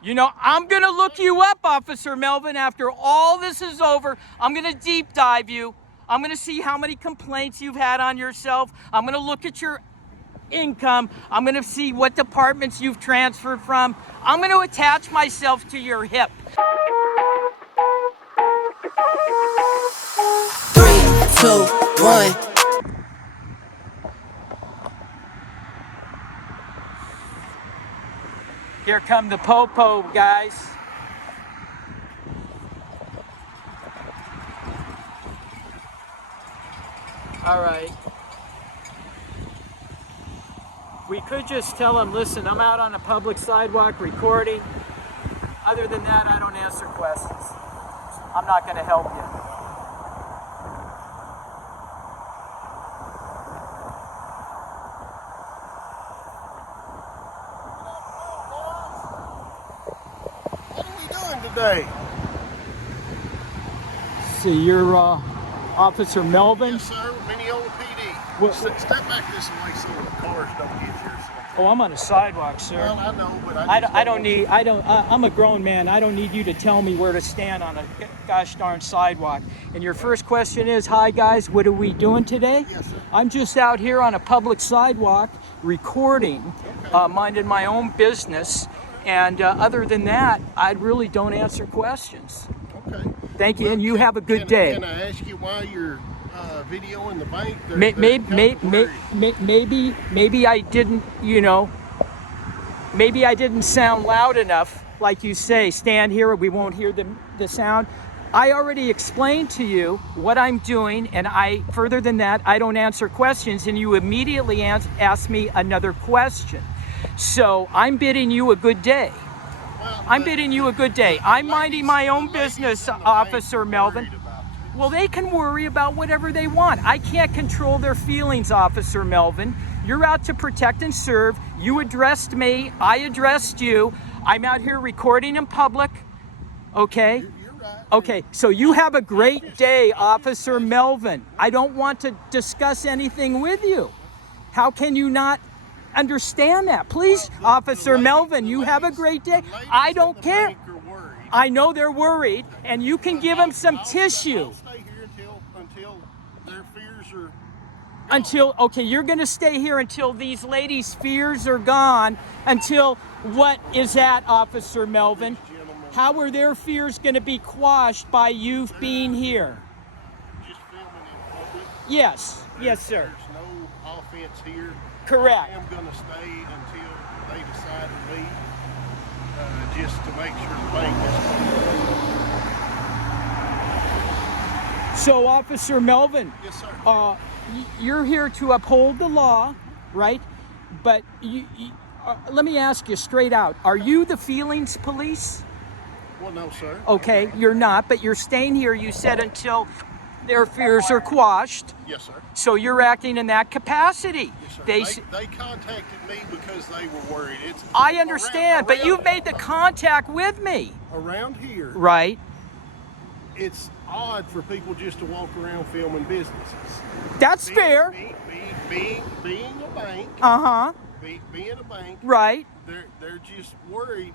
You know, I'm going to look you up, Officer Melvin, after all this is over. I'm going to deep dive you. I'm going to see how many complaints you've had on yourself. I'm going to look at your income. I'm going to see what departments you've transferred from. I'm going to attach myself to your hip. 3, 2, 1. Here come the po-po, guys. All right. We could just tell them, listen, I'm out on a public sidewalk recording. Other than that, I don't answer questions. I'm not going to help you. What are we doing today? See, you're Officer Melvin? Yes, sir. Mineola PD. Well, Step back this way so the cars don't get here. Oh, I'm on a sidewalk, sir. Well, I know, but I'm a grown man. I don't need you to tell me where to stand on a gosh darn sidewalk. And your first question is, hi guys, what are we doing today? Yes, sir. I'm just out here on a public sidewalk recording, minding my own business. And other than that, I really don't answer questions. Okay. Thank you, and you have a good day. Can I ask you why you're videoing the bank? Maybe I didn't, you know, maybe I didn't sound loud enough. Like you say, stand here, we won't hear the sound. I already explained to you what I'm doing, and further than that, I don't answer questions, and you immediately ask me another question. So I'm bidding you a good day. I'm bidding you a good day. I'm minding my own business, Officer Melvin. Well, they can worry about whatever they want. I can't control their feelings, Officer Melvin. You're out to protect and serve. You addressed me. I addressed you. I'm out here recording in public. Okay? You're right. Okay, so you have a great day, Officer Melvin. I don't want to discuss anything with you. How can you not understand that? Please, Officer Melvin, you have a great day. I don't care. I know they're worried, and you can give them some tissue. I'll stay here until their fears are gone. Okay, you're going to stay here until these ladies' fears are gone. Until what is that, Officer Melvin? How are their fears going to be quashed by you being here? just filming in public. Yes, yes, sir. There's no offense here. Correct. I am going to stay until they decide to leave, just to make sure the bank is clear. So, Officer Melvin, Yes, sir. You're here to uphold the law, right? But let me ask you straight out, are you the feelings police? Well, no, sir. Okay, you're not, but you're staying here, you said, until their fears are quashed. Yes, sir. So you're acting in that capacity. Yes, sir. They contacted me because they were worried. I understand, but you've made the contact with me. Around here, Right. it's odd for people just to walk around filming businesses. That's fair. Being a bank, Uh-huh. being a bank, Right. they're just worried.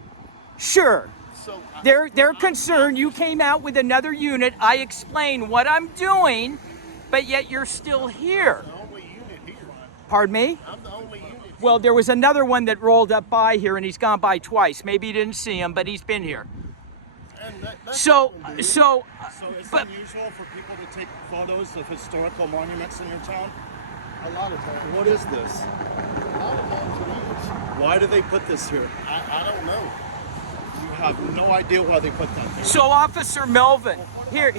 Sure. So They're concerned you came out with another unit. I explained what I'm doing, but yet you're still here. I'm the only unit here. Pardon me? I'm the only unit. Well, there was another one that rolled up by here, and he's gone by twice. Maybe you didn't see him, but he's been here. And that's So what I'm So it's But- unusual for people to take photos of historical monuments in your town? a lot of times. What is this? A lot of times it is. Why do they put this here? I don't know. You have no idea why they put that there. So, Officer Melvin, here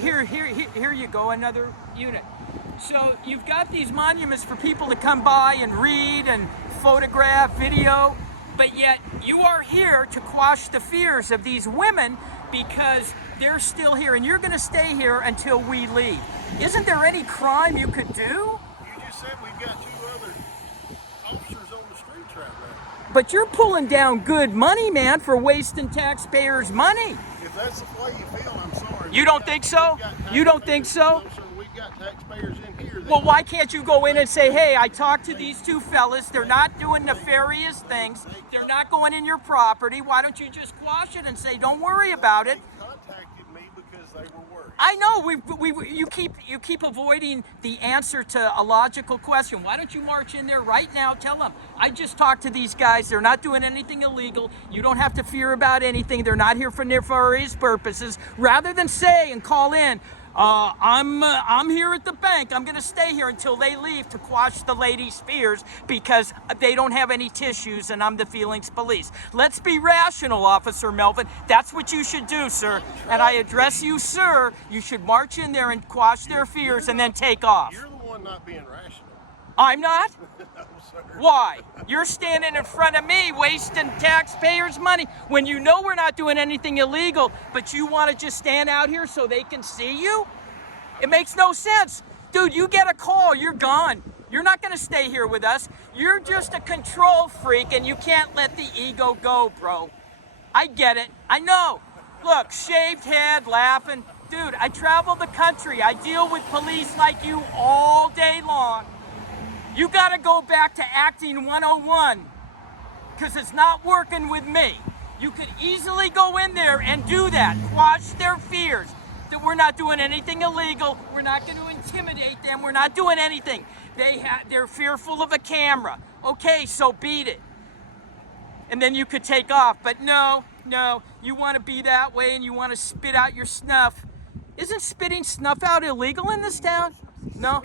you go, another unit. So you've got these monuments for people to come by and read and photograph, video, but yet you are here to quash the fears of these women because they're still here, and you're going to stay here until we leave. Isn't there any crime you could do? You just said we've got 2 other officers on the streets right now. But you're pulling down good money, man, for wasting taxpayers' money. If that's the way you feel, I'm sorry. You don't think so? You don't think so? No, sir. We've got taxpayers in here. Well, why can't you go in and say, hey, I talked to these two fellas. They're not doing nefarious things. They're not going in your property. Why don't you just quash it and say, don't worry about it? They contacted me because they were worried. I know you keep avoiding the answer to a logical question. Why don't you march in there right now? Tell them, I just talked to these guys. They're not doing anything illegal. You don't have to fear about anything. They're not here for nefarious purposes. Rather than say and call in, I'm here at the bank. I'm going to stay here until they leave to quash the lady's fears because they don't have any tissues and I'm the feelings police. Let's be rational, Officer Melvin. That's what you should do, sir. And I address you, sir. You should march in there and quash their fears and then take off. You're the one not being rational. I'm not? No, sir. Why? You're standing in front of me wasting taxpayers' money when you know we're not doing anything illegal, but you want to just stand out here so they can see you? It makes no sense. Dude, you get a call, you're gone. You're not going to stay here with us. You're just a control freak and you can't let the ego go, bro. I get it. I know. Look, shaved head, laughing. Dude, I travel the country. I deal with police like you all day long. You got to go back to acting 101 because it's not working with me. You could easily go in there and do that, quash their fears that we're not doing anything illegal. We're not going to intimidate them. We're not doing anything. They're fearful of a camera. Okay, so beat it. And then you could take off. But no, you want to be that way and you want to spit out your snuff. Isn't spitting snuff out illegal in this town? No.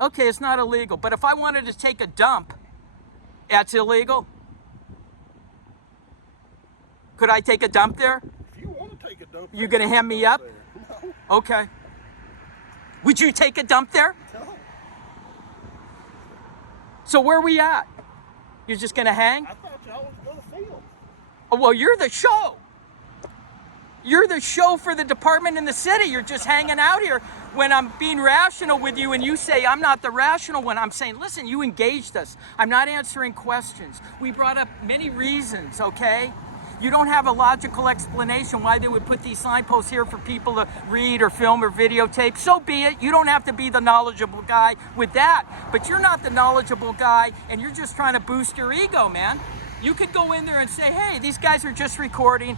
Okay, it's not illegal, but if I wanted to take a dump, that's illegal? Could I take a dump there? If you want to take a dump, You gonna hem me up? No. Okay. Would you take a dump there? No. So where are we at? You're just gonna hang? I thought y'all was going to film. Oh, well, you're the show. You're the show for the department in the city. You're just hanging out here when I'm being rational with you and you say I'm not the rational one. I'm saying, listen, you engaged us. I'm not answering questions. We brought up many reasons, okay? You don't have a logical explanation why they would put these signposts here for people to read or film or videotape. So be it. You don't have to be the knowledgeable guy with that. But you're not the knowledgeable guy and you're just trying to boost your ego, man. You could go in there and say, hey, these guys are just recording.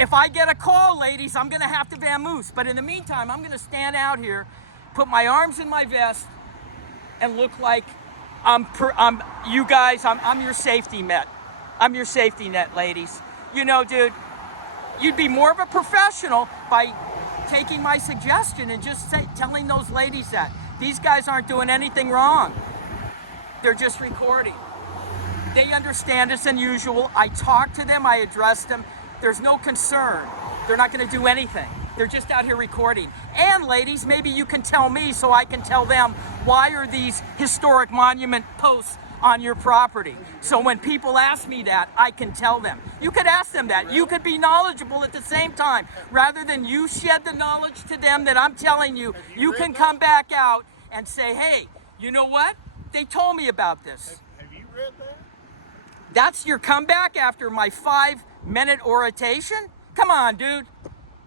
If I get a call, ladies, I'm going to have to vamoose. But in the meantime, I'm going to stand out here, put my arms in my vest, and look like I'm your safety net. I'm your safety net, ladies. You know, dude, you'd be more of a professional by taking my suggestion and just telling those ladies that. These guys aren't doing anything wrong. They're just recording. They understand it's unusual. I talk to them, I address them. There's no concern. They're not going to do anything. They're just out here recording. And ladies, maybe you can tell me so I can tell them, why are these historic monument posts on your property? So when people ask me that, I can tell them. You could ask them that. You could be knowledgeable at the same time. Rather than you shed the knowledge to them that I'm telling you, you can come back out and say, hey, you know what? They told me about this. Have you read that? That's your comeback after my 5-minute oration? Come on, dude.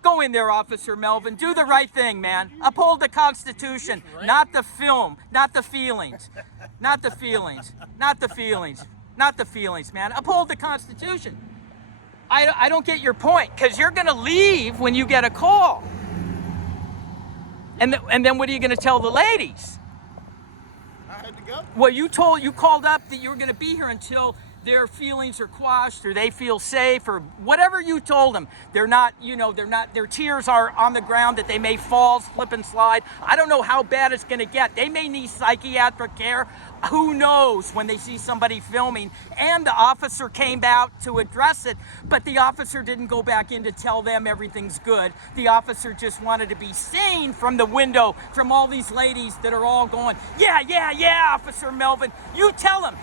Go in there, Officer Melvin. Do the right thing, man. Uphold the Constitution, not the film, not the feelings. Not the feelings. Not the feelings. Not the feelings, man. Uphold the Constitution. I don't get your point, because you're going to leave when you get a call. And then what are you going to tell the ladies? I had to go. Well, you called up that you were going to be here until their feelings are quashed or they feel safe or whatever you told them. They're not, their tears are on the ground that they may fall, slip and slide. I don't know how bad it's going to get. They may need psychiatric care. Who knows when they see somebody filming? And the officer came out to address it, but the officer didn't go back in to tell them everything's good. The officer just wanted to be seen from the window from all these ladies that are all going, yeah, Officer Melvin. You tell him,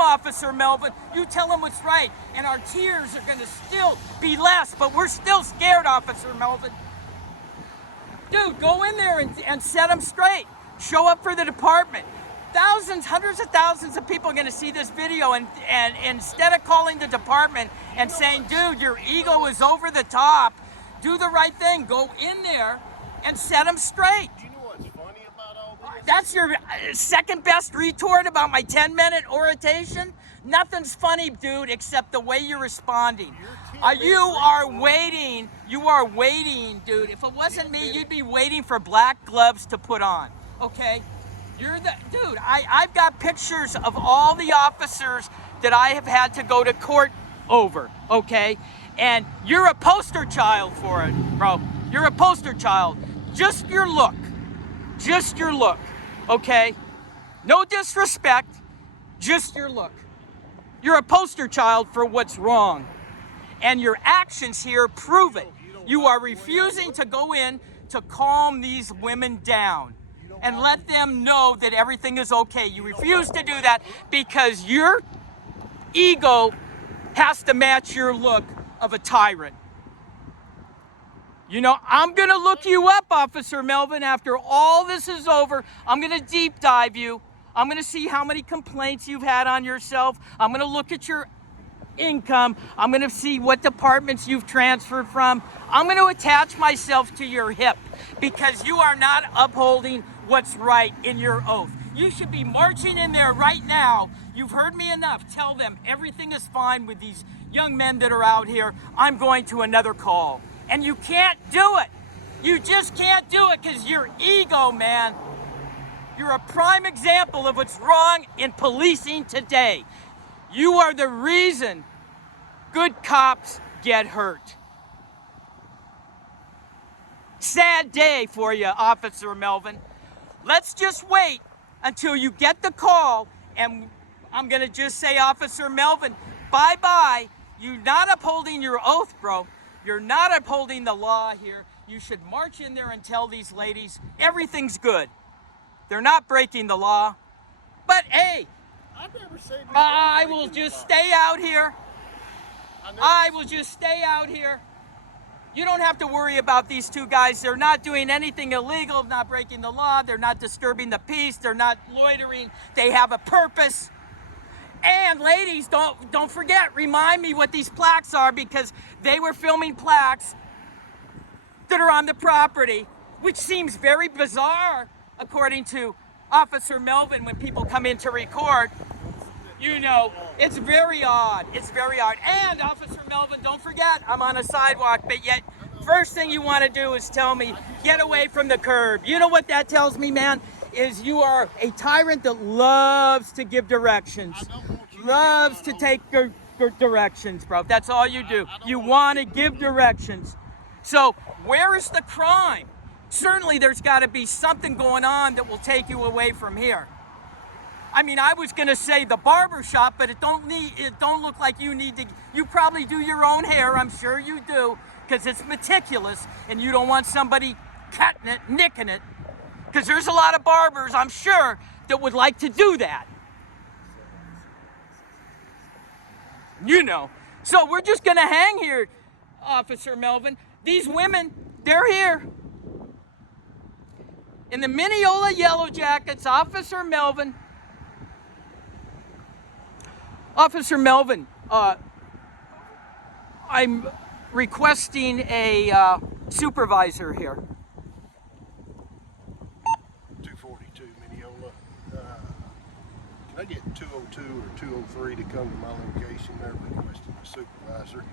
Officer Melvin. You tell him what's right. And our tears are going to still be less, but we're still scared, Officer Melvin. Dude, go in there and set them straight. Show up for the department. Thousands, hundreds of thousands of people are going to see this video, and instead of calling the department and saying, dude, your ego is over the top, do the right thing. Go in there and set them straight. You know what's funny That's your second best retort about my 10-minute oration? Nothing's funny, dude, except the way you're responding. You are waiting, dude. If it wasn't me, you'd be waiting for black gloves to put on, okay? Dude, I've got pictures of all the officers that I have had to go to court over, okay? And you're a poster child for it, bro. You're a poster child. Just your look, okay? No disrespect, just your look. You're a poster child for what's wrong. And your actions here prove it. You are refusing to go in to calm these women down and let them know that everything is okay. You refuse to do that because your ego has to match your look of a tyrant. You know, I'm gonna look you up, Officer Melvin, after all this is over. I'm gonna deep dive you. I'm gonna see how many complaints you've had on yourself. I'm gonna look at your income. I'm gonna see what departments you've transferred from. I'm gonna attach myself to your hip because you are not upholding what's right in your oath. You should be marching in there right now. You've heard me enough. Tell them everything is fine with these young men that are out here. I'm going to another call. And you can't do it. You just can't do it because your ego, man. You're a prime example of what's wrong in policing today. You are the reason good cops get hurt. Sad day for you, Officer Melvin. Let's just wait until you get the call, and I'm gonna just say, Officer Melvin, bye-bye. You're not upholding your oath, bro. You're not upholding the law here. You should march in there and tell these ladies everything's good. They're not breaking the law. But hey, I will just stay out here. I will just stay out here. You don't have to worry about these two guys. They're not doing anything illegal, not breaking the law. They're not disturbing the peace. They're not loitering. They have a purpose. And ladies, don't forget, remind me what these plaques are because they were filming plaques that are on the property, which seems very bizarre according to Officer Melvin when people come in to record. You know, it's very odd. It's very odd. And Officer Melvin, don't forget, I'm on a sidewalk, but yet first thing you want to do is tell me, get away from the curb. You know what that tells me, man? Is you are a tyrant that loves to give directions. Loves to take directions, bro. That's all you do. You want to give directions. So where is the crime? Certainly there's got to be something going on that will take you away from here. I mean, I was going to say the barber shop, but it don't look like you need to. You probably do your own hair. I'm sure you do, because it's meticulous and you don't want somebody cutting it, nicking it. Because there's a lot of barbers, I'm sure, that would like to do that. You know. So we're just going to hang here, Officer Melvin. These women, they're here. In the Mineola Yellow Jackets, Officer Melvin. Officer Melvin, I'm requesting a supervisor here. 242 Mineola. Can I get 202 or 203 to come to my location? They're requesting a supervisor.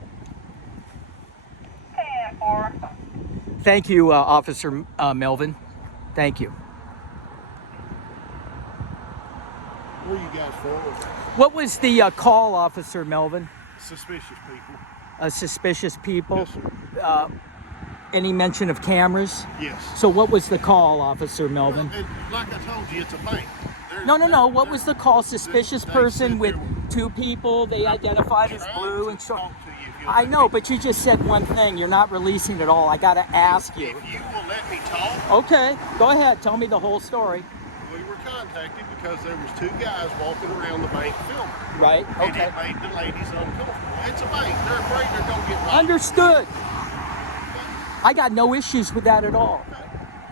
10-4. Thank you, Officer Melvin. Thank you. What are you guys for? What was the call, Officer Melvin? Suspicious people. Suspicious people? Yes, sir. Any mention of cameras? Yes. So what was the call, Officer Melvin? Well, like I told you, it's a bank. No. What was the call? Suspicious person with two people. They identified as blue and short. I know, but you just said one thing. You're not releasing it all. I got to ask you. If you will let me talk. Okay, go ahead. Tell me the whole story. We were contacted because there was two guys walking around the bank filming. Right, And okay. it made the ladies uncomfortable. It's a bank. They're afraid they're going to get robbed. Understood. I got no issues with that at all.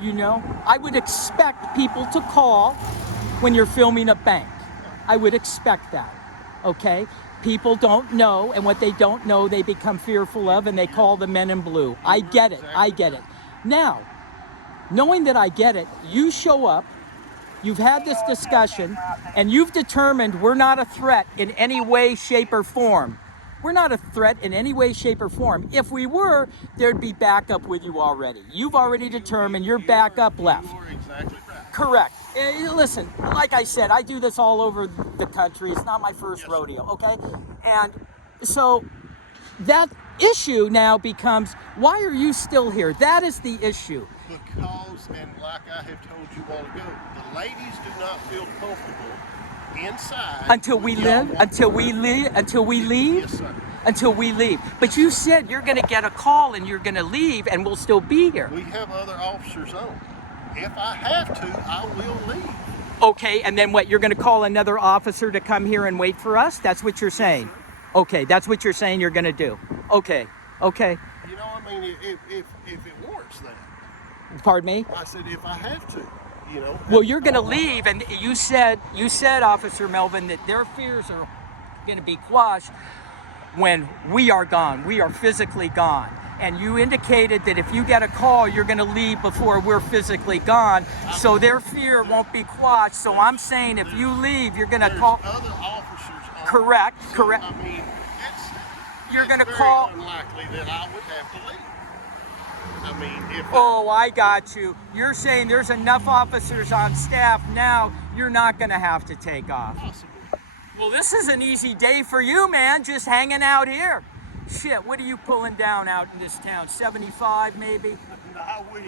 You know, I would expect people to call when you're filming a bank. I would expect that, okay? People don't know, and what they don't know, they become fearful of, and they call the men in blue. I get it. Now, knowing that I get it, you show up You've had this discussion, and you've determined we're not a threat in any way, shape, or form. We're not a threat in any way, shape, or form. If we were, there'd be backup with you already. You've already determined your backup left. You are exactly right. Correct. Listen, like I said, I do this all over the country. It's not my first rodeo, okay? And so that issue now becomes, why are you still here? That is the issue. Because, and like I have told you a while ago, the ladies do not feel comfortable inside Until we leave? Until we leave? Until we leave? Yes, sir. Until we leave. But you said you're going to get a call and you're going to leave and we'll still be here. We have other officers on. If I have to, I will leave. Okay, and then what? You're going to call another officer to come here and wait for us? That's what you're saying? Okay, that's what you're saying you're going to do. Okay, okay. You know, I mean, if it warrants that. Pardon me? I said, if I have to, you know. Well, you're going to leave, and you said, Officer Melvin, that their fears are going to be quashed when we are gone. We are physically gone. And you indicated that if you get a call, you're going to leave before we're physically gone, so their fear won't be quashed. So I'm saying if you leave, you're going to call. Other officers on. Correct, So, correct. I mean, You're it's going to very call. unlikely that I would have to leave. I mean, if Oh, I got you. You're saying there's enough officers on staff now, you're not going to have to take off. possible. Well, this is an easy day for you, man, just hanging out here. Shit, what are you pulling down out in this town? 75 maybe? I wish.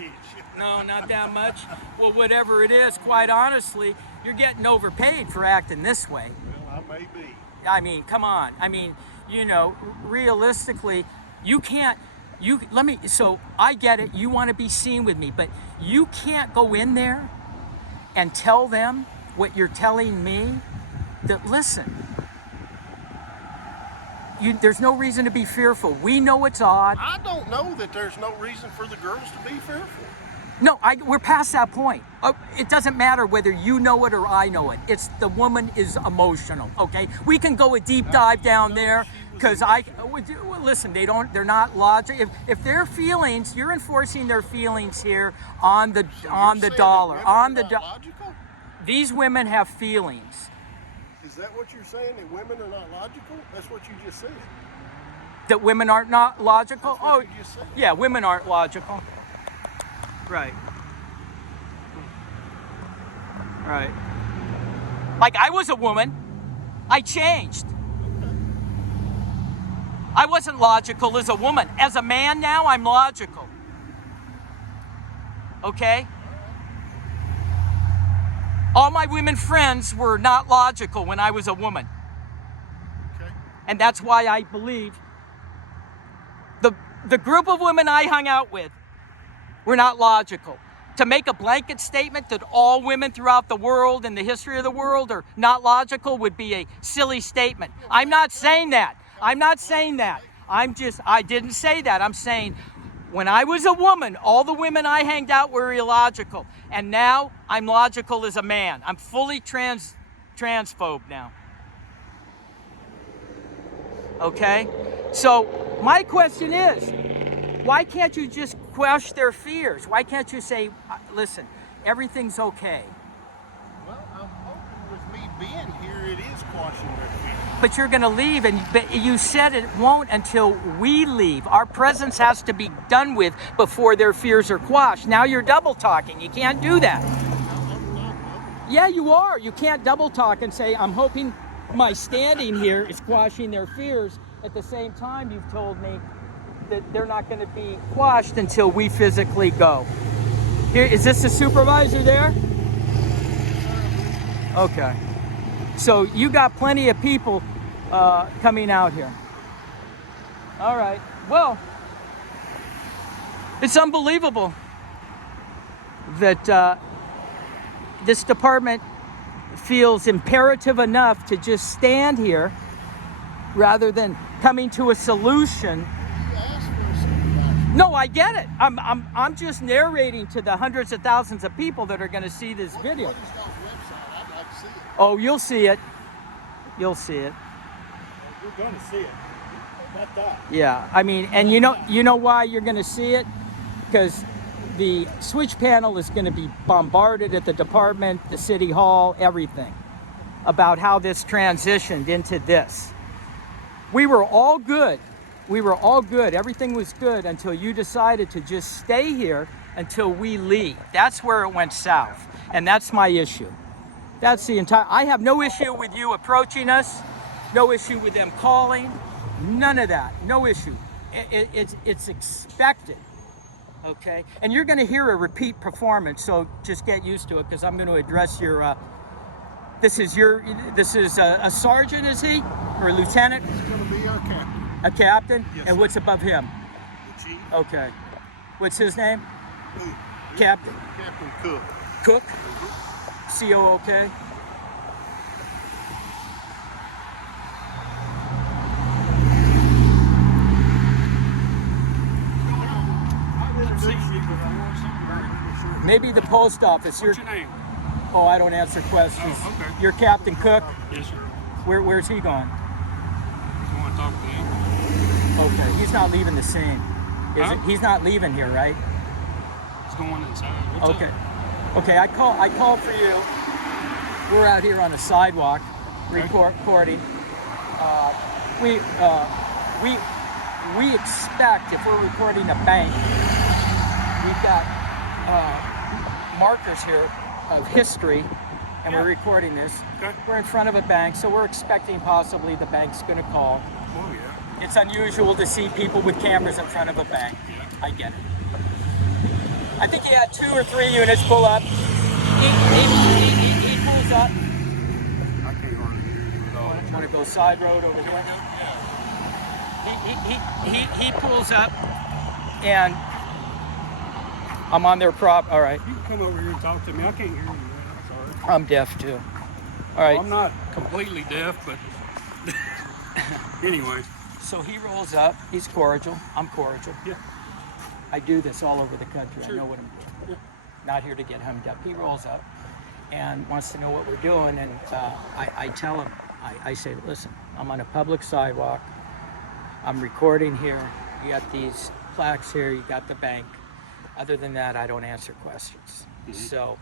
No, not that much. Well, whatever it is, quite honestly, you're getting overpaid for acting this way. Well, I may be. I mean, come on. I mean, you know, realistically, you can't, so I get it, you want to be seen with me, but you can't go in there and tell them what you're telling me, that listen, there's no reason to be fearful. We know it's odd. I don't know that there's no reason for the girls to be fearful. No, we're past that point. It doesn't matter whether you know it or I know it. It's the woman is emotional, okay? We can go a deep dive down there because listen, they're not logical. If their feelings, you're enforcing their feelings here on the dollar. Logical? These women have feelings. Is that what you're saying, that women are not logical? That's what you just said. That women aren't not logical? That's what you just said. Yeah, women aren't logical. Right. Right. Like I was a woman, I changed. I wasn't logical as a woman. As a man now, I'm logical. Okay? All my women friends were not logical when I was a woman. Okay. And that's why I believe the group of women I hung out with were not logical. To make a blanket statement that all women throughout the world and the history of the world are not logical would be a silly statement. I'm not saying that. I'm not saying that. I didn't say that. I'm saying when I was a woman, all the women I hanged out were illogical. And now I'm logical as a man. I'm fully transphobe now. Okay? So my question is, why can't you just quash their fears? Why can't you say, listen, everything's okay? Well, I'm hoping with me being here, it is quashing their fear. But you're going to leave, but you said it won't until we leave. Our presence has to be done with before their fears are quashed. Now you're double talking. You can't do that. Yeah, you are. You can't double talk and say, I'm hoping my standing here is quashing their fears. At the same time, you've told me that they're not going to be quashed until we physically go. Here, is this the supervisor there? Okay. So you got plenty of people coming out here. All right. Well, it's unbelievable that this department feels imperative enough to just stand here rather than coming to a solution. You asked for a supervisor. No, I get it. I'm just narrating to the hundreds of thousands of people that are going to see this video. What is y'all's website? I'd like to see it. Oh, you'll see it. You'll see it. Well, you're going to see it. Not that. Yeah, I mean, and you know why you're going to see it? Because the switch panel is going to be bombarded at the department, the city hall, everything about how this transitioned into this. We were all good. We were all good. Everything was good until you decided to just stay here until we leave. That's where it went south. And that's my issue. That's the entire, I have no issue with you approaching us, no issue with them calling, none of that, no issue. It's expected, okay? And you're gonna hear a repeat performance, so just get used to it because I'm gonna address your, this is a sergeant, is he? Or a lieutenant? It's gonna be our captain. A captain? Yes, and sir. what's above him? The chief. Okay. What's his name? Who? Captain Captain Cook. Cook? C-O-O-K? Maybe the post office. What's your name? Oh, I don't answer questions. Oh, okay. You're Captain Cook? Yes, sir. Where's he going? You want to talk to him? Okay, he's not leaving the scene. Huh? He's not leaving here, right? He's going inside. What's Okay. up? Okay, I called for you. We're out here on the sidewalk recording. We expect, if we're recording a bank, we've got markers here of history, and we're recording this. Okay. We're in front of a bank, so we're expecting possibly the bank's going to call. Oh, yeah. It's unusual to see people with cameras in front of a bank. I get it. I think he had 2 or 3 units pull up. He pulls up. I can't hardly hear you at all. Want to go side road over there? He pulls up, and I'm on their prop. All right, You can come over here and talk to me. I can't hear you, man. I'm sorry. I'm deaf too. All right. Well, I'm not completely deaf, but anyway. So he rolls up. He's cordial. I'm cordial. Yeah. I do this all over the country. Sure. I know what I'm doing. Not here to get hemmed up. He rolls up and wants to know what we're doing, and I tell him. I say, listen, I'm on a public sidewalk. I'm recording here. You got these plaques here. You got the bank. Other than that, I don't answer questions. Mm-hmm. So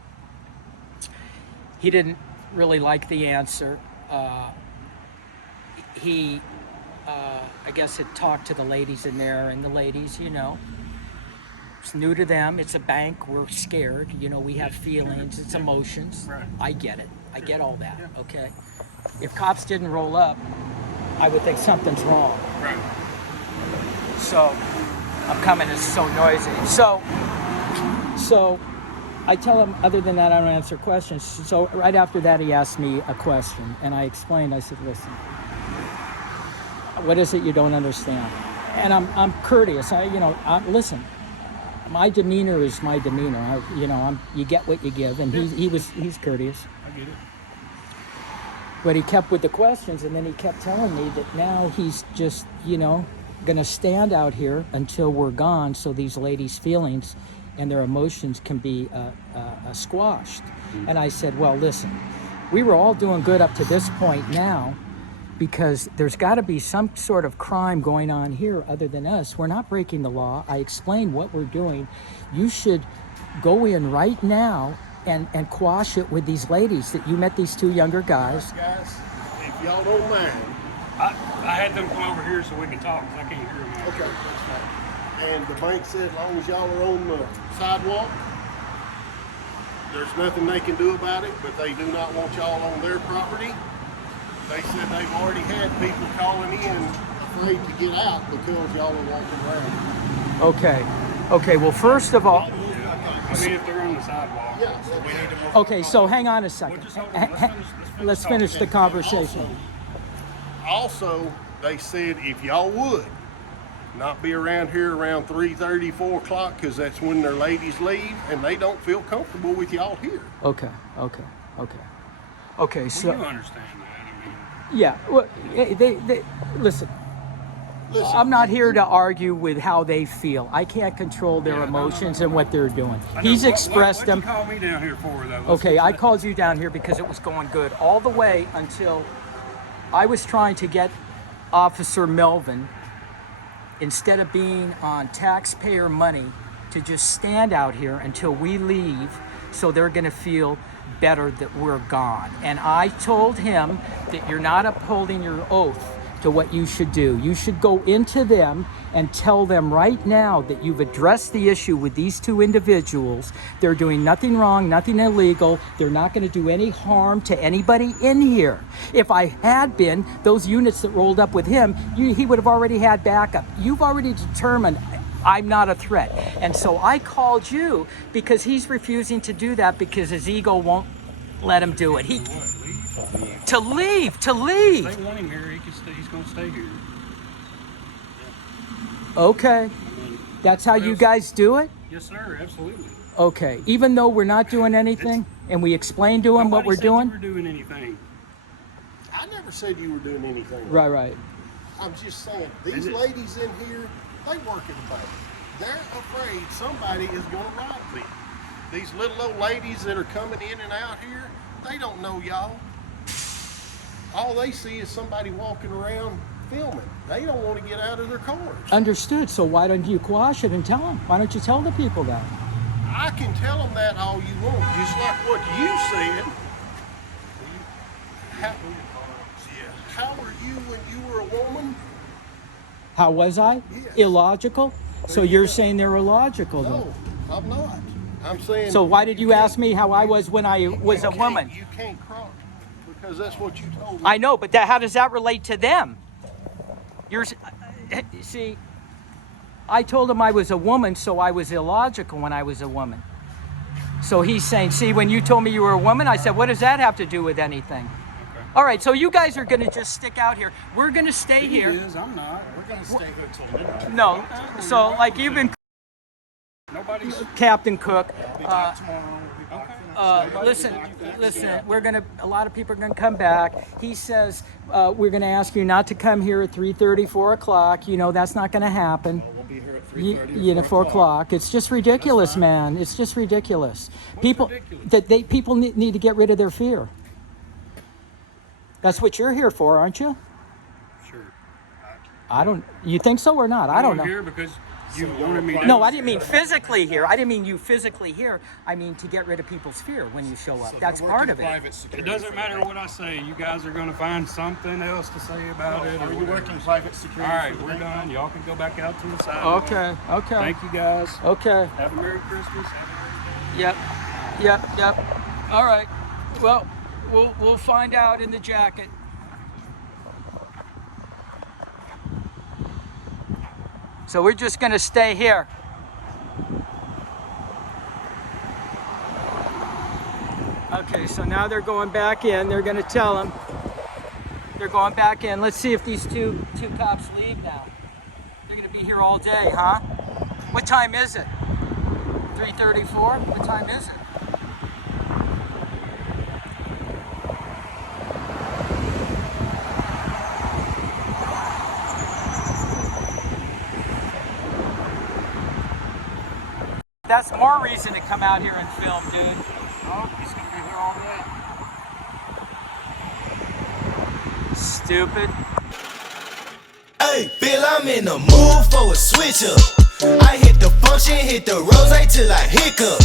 he didn't really like the answer. He, I guess, had talked to the ladies in there, and the ladies, you know, it's new to them. It's a bank. We're scared. You know, we have feelings. It's emotions. Right. I get it. I get all that. Okay. If cops didn't roll up, I would think something's wrong. Right. So I'm coming, it's so noisy. So I tell him, other than that, I don't answer questions. So right after that, he asked me a question, and I explained. I said, listen, what is it you don't understand? And I'm courteous. Listen, my demeanor is my demeanor. You get what you give, and he's courteous. I get it. But he kept with the questions, and then he kept telling me that now he's just, gonna stand out here until we're gone, so these ladies' feelings and their emotions can be squashed. Mm-hmm. And I said, well, listen, we were all doing good up to this point now, because there's got to be some sort of crime going on here other than us. We're not breaking the law. I explained what we're doing. You should go in right now and quash it with these ladies that you met, these 2 younger guys. Guys, if y'all don't mind. I had them come over here so we can talk, because I can't hear them. Okay, that's fine. And the bank said as long as y'all are on the sidewalk, there's nothing they can do about it, but they do not want y'all on their property. They said they've already had people calling in afraid to get out because y'all are walking around. Okay, well, first of all, I mean, if they're on the sidewalk, Yeah. we need to move. okay, so hang on a Well, second. just hold on. Let's finish the conversation. Also, they said if y'all would not be around here around 3:30, 4 o'clock, because that's when their ladies leave, and they don't feel comfortable with y'all here. Okay, Well, so, you understand that. I mean, yeah, well, they listen, I'm not here to argue with how they feel. I can't control their emotions and what they're doing. I know. He's expressed What'd them. you call me down here for, though? Let's Okay, fix I that. called you down here because it was going good all the way until I was trying to get Officer Melvin, instead of being on taxpayer money, to just stand out here until we leave, so they're going to feel better that we're gone. And I told him that you're not upholding your oath to what you should do. You should go into them and tell them right now that you've addressed the issue with these two individuals. They're doing nothing wrong, nothing illegal. They're not going to do any harm to anybody in here. If I had been, those units that rolled up with him, he would have already had backup. You've already determined I'm not a threat. And so I called you because he's refusing to do that because his ego won't let him do it. To leave. They want him here, he's going to stay here. Okay. That's how you guys do it? Yes, sir, absolutely. Okay. Even though we're not doing anything and we explain to him what we're doing? Nobody said you were doing anything. I never said you were doing anything. Right. I'm just saying, these ladies in here, they work at the bank. They're afraid somebody is going to rob them. These little old ladies that are coming in and out here, they don't know y'all. All they see is somebody walking around filming. They don't want to get out of their cars. Understood. So why don't you quash it and tell them? Why don't you tell the people that? I can tell them that all you want, just like what you said. How were you when you were a woman? How was I? Yes. Illogical? So you're saying they're illogical, though? No, I'm not. I'm saying. So why did you ask me how I was when I was a woman? You can't cross because that's what you told me. I know, but how does that relate to them? See, I told him I was a woman, so I was illogical when I was a woman. So he's saying, see, when you told me you were a woman, I said, what does that have to do with anything? Okay. All right, so you guys are going to just stick out here. We're going to stay here. He is, I'm not. We're going to stay here till midnight. No, so like you've been Nobody's... Captain Cook. We'll be back tomorrow. We'll be back. Listen, a lot of people are going to come back. He says, we're going to ask you not to come here at 3:30, 4 o'clock. You know, that's not going to happen. We'll be here at 3:30 You know, 4 o'clock. It's just ridiculous, man. It's just ridiculous. People ridiculous? People need to get rid of their fear. That's what you're here for, aren't you? Sure. I don't. You think so or not? I don't know. I'm here because you wanted me to... No, I didn't mean physically here. I didn't mean you physically here. I mean to get rid of people's fear when you show up. That's part of it. It doesn't matter what I say. You guys are going to find something else to say about it. Are you working private security? All right, we're done. Y'all can go back out to the side. Okay. Thank you, guys. Okay. Have a Merry Christmas. Have a Merry Day. Yep. All right. Well, we'll find out in the jacket. So we're just going to stay here. Okay, so now they're going back in. They're going to tell him. They're going back in. Let's see if these two cops leave now. They're going to be here all day, huh? What time is it? 3:34? What time is it? That's more reason to come out here and film, dude. Oh, he's going to be here all day. Stupid. Hey, Bill, I'm in the mood for a switch up. I hit the function, hit the rose till I hiccup.